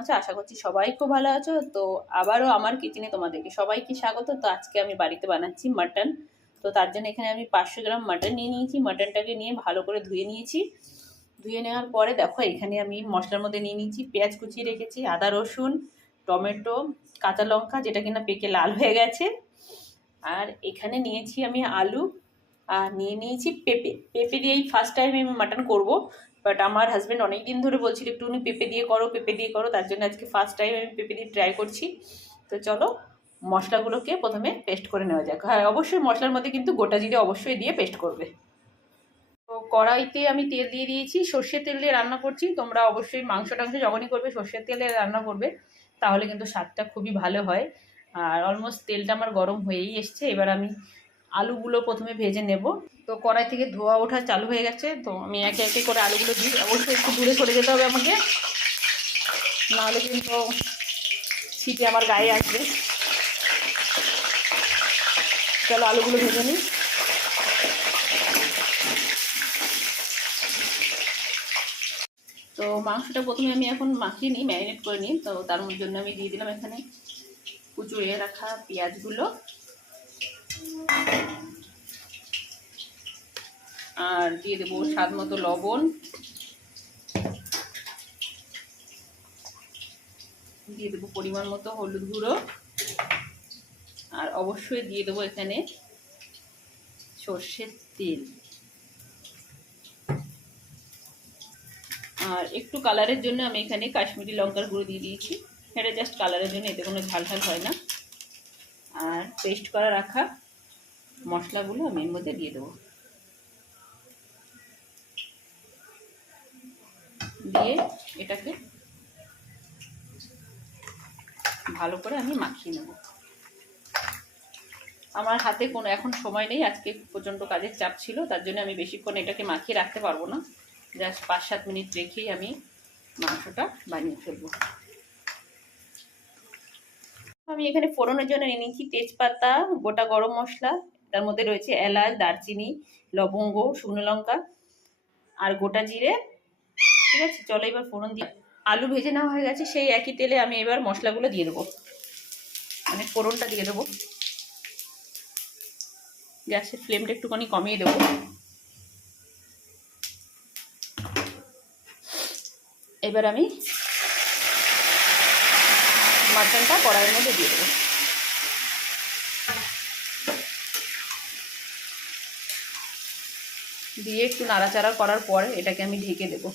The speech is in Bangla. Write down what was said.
আছো? আশা করছি সবাই খুব ভালো আছো। তো আবারও আমার কিচেনে তোমাদেরকে সবাইকে স্বাগত। তো আজকে আমি বাড়িতে বানাচ্ছি মাটন। তো তার জন্য এখানে আমি 500 গ্রাম মাটন নিয়ে নিয়েছি। মাটনটাকে নিয়ে ভালো করে ধুয়ে নিয়েছি। ধুয়ে নেওয়ার পরে দেখো এখানে আমি মশলার মধ্যে নিয়ে নিয়েছি পেঁয়াজ কুচিয়ে রেখেছি, আদা রসুন, টমেটো, কাঁচা লঙ্কা যেটা কিনা পেকে লাল হয়ে গেছে। আর এখানে নিয়েছি আমি আলু, আর নিয়ে নিয়েছি পেঁপে। পেঁপে দিয়েই ফার্স্ট টাইম আমি মাটন করবো, বাট আমার হাজব্যান্ড অনেক দিন ধরে বলছিল একটুখানি পেঁপে দিয়ে করো, পেঁপে দিয়ে করো। তার জন্য আজকে ফার্স্ট টাইম আমি পেঁপে দিয়ে ট্রাই করছি। তো চলো মশলাগুলোকে প্রথমে পেস্ট করে নেওয়া যাক। হ্যাঁ, অবশ্যই মশলার মধ্যে কিন্তু গোটা জিরে অবশ্যই দিয়ে পেস্ট করবে। তো কড়াইতে আমি তেল দিয়ে দিয়েছি, সর্ষের তেল দিয়ে রান্না করছি। তোমরা অবশ্যই মাংস টাংস যখনই করবে সর্ষের তেলে রান্না করবে, তাহলে কিন্তু স্বাদটা খুবই ভালো হয়। আর অলমোস্ট তেলটা আমার গরম হয়েই এসছে। এবার আমি আলুগুলো প্রথমে ভেজে নেব। তো কড়াই থেকে ধোয়া ওঠা চালু হয়ে গেছে। তো আমি একে একে করে আলুগুলো দিই। অবশ্যই একটু দূরে সরে যেতে হবে আমাকে, নাহলে কিন্তু ছিটে আমার গায়ে আসবে। চলো আলুগুলো ভেজে নিই। তো মাংসটা প্রথমে আমি এখন মাখিয়ে নিই, ম্যারিনেট করে নিই। তো তার জন্য আমি দিয়ে দিলাম এখানে কুচুয়ে রাখা পেঁয়াজগুলো, আর দিয়ে দেবো স্বাদ মতো লবণ, দিয়ে দেবো পরিমাণ মতো হলুদ গুঁড়ো, আর অবশ্যই দিয়ে দেবো এখানে সর্ষের তেল। আর একটু কালারের জন্য আমি এখানে কাশ্মীরি লঙ্কার গুঁড়ো দিয়ে দিয়েছি। এটা জাস্ট কালারের জন্য, এতে কোনো ঝাল ঝাল হয় না। আর পেস্ট করা রাখা মশলাগুলো আমি এর মধ্যে দিয়ে দেবো। দিয়ে এটাকে ভালো করে আমি মাখিয়ে নেব। আমার হাতে কোনো এখন সময় নেই, আজকে প্রচণ্ড কাজের চাপ ছিল, তার জন্য আমি বেশিক্ষণ এটাকে মাখিয়ে রাখতে পারবো না। জাস্ট 5-7 মিনিট রেখেই আমি মাংসটা বানিয়ে ফেলবো। আমি এখানে ফোড়নের জন্য নিয়ে নিয়েছি তেজপাতা, গোটা গরম মশলা, তার মধ্যে রয়েছে এলাচ, দারচিনি, লবঙ্গ, শুকনো লঙ্কা আর গোটা জিরে। ঠিক আছে, চলো এবার ফোড়ন দিয়ে আলু ভেজে নেওয়া হয়ে গেছে। সেই একই তেলে আমি এবার মশলাগুলো দিয়ে দেবো, মানে ফোড়নটা দিয়ে দেবো। গ্যাসের ফ্লেমটা একটুখানি কমিয়ে দেবো। এবার আমি মাটনটা কড়াইয়ের মধ্যে দিয়ে দেবো। দিয়ে একটু নাড়াচাড়া করার পর এটাকে আমি ঢেকে দেবো।